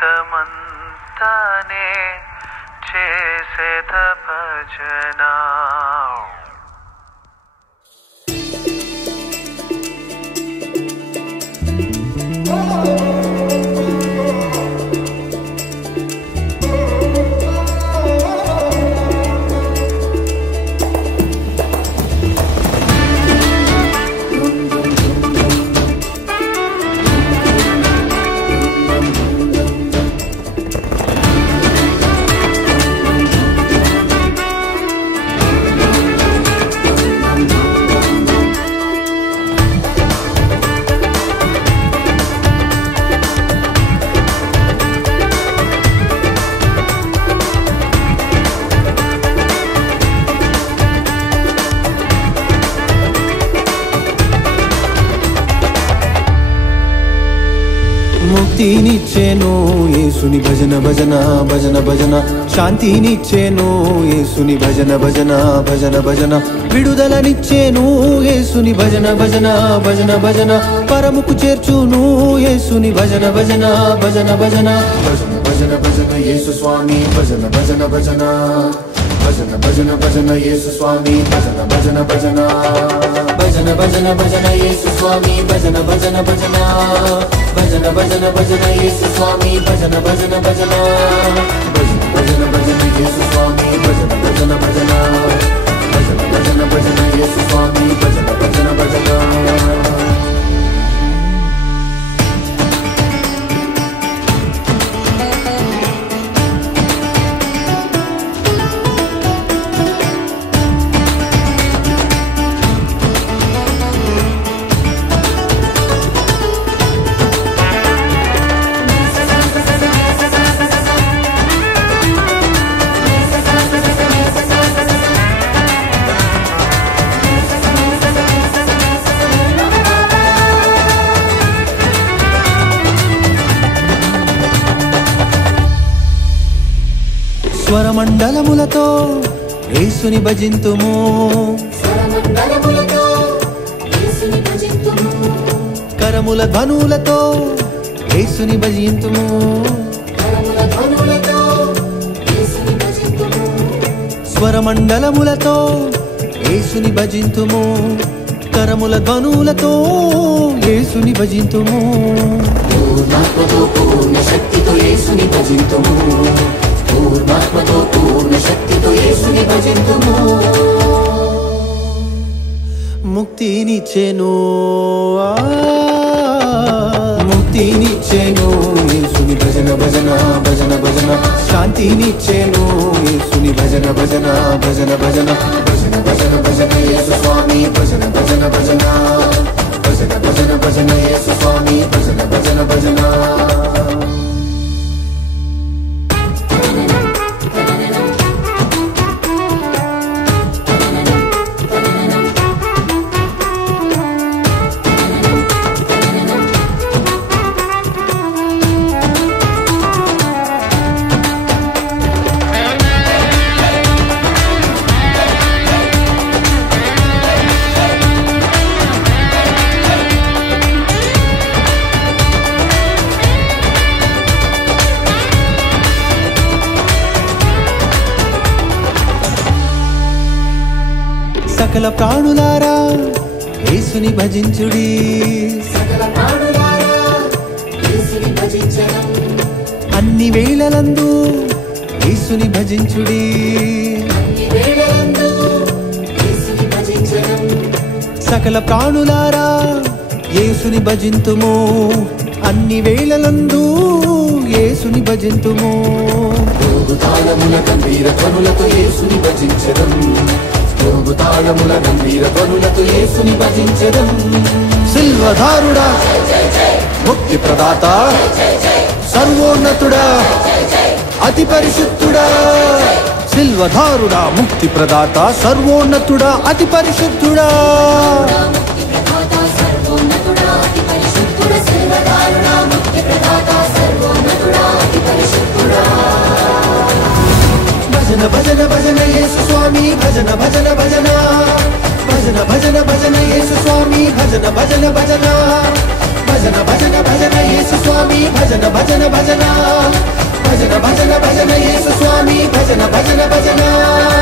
జీవితమంతానే చేసేద భజనా. ముక్తినిచ్చేను యేసుని భజన భజన భజన భజన, శాంతినిచ్చేను యేసుని భజన భజన భజన భజన, విడుదలనిచ్చేను యేసుని భజన భజన భజన భజన, పరముకు చేర్చును యేసుని భజన భజన భజన భజన. భజన భజన భజన యేసు స్వామి భజన భజన భజన, భజన భజన భజన యేసు స్వామి భజన భజన భజన, భజన భజన భజన యేసు స్వామి భజన భజన భజన, భజన భజన భజన యేసు స్వామి భజన భజన భజన, భజన భజన భజన యేసు స్వామి భజన భజన భజన, భజన భజన భజన యేసు స్వామి భజన భజన భజన. స్వరమండలములతో యేసుని భజింతుము, కరముల ధ్వనులతో యేసుని భజింతుము, స్వరమండలములతో యేసుని భజింతుము, కరముల ధ్వనులతో యేసుని భజింతుము. పూర్ణాత్మతో పూర్ణ శక్తితో యేసుని భజింతుము, పూర్ణాత్మతో పూర్ణ శక్తితో యేసుని భజింతుము. ముక్తినిచ్చేను ముక్తినిచ్చేను యేసుని భజన భజన భజన భజన, శాంతినిచ్చేను యేసుని భజన భజన భజన భజన, భజన భజన భజన యేసు స్వామి భజన భజన భజన, భజన భజన భజన యేసు స్వామి భజన భజన భజన. సకల ప్రాణులారా యేసుని భజించుడి, అన్ని వేళలందు యేసుని భజించుడి, సకల ప్రాణులారా యేసుని భజింతుము, అన్ని వేళలందు యేసుని భజింతుము. తాళముల గంభీర ధ్వనులతో యేసుని భజించడం, తాళముల గంభీర ధ్వనులతో యేసుని భజించడం. సిల్వధారుడా ముక్తి ప్రదాత సర్వోన్నతుడా అతి పరిశుద్ధుడా, సిల్వధారుడా ముక్తి ప్రదాత సర్వోన్నతుడా అతి పరిశుద్ధుడా. భజన భజన భజన యేసు స్వామి భజన భజన భజన, భజన భజన భజన యేసు స్వామి భజన భజన భజన, భజన భజన భజన యేసు స్వామి భజన భజన భజన. భజన భజన భజన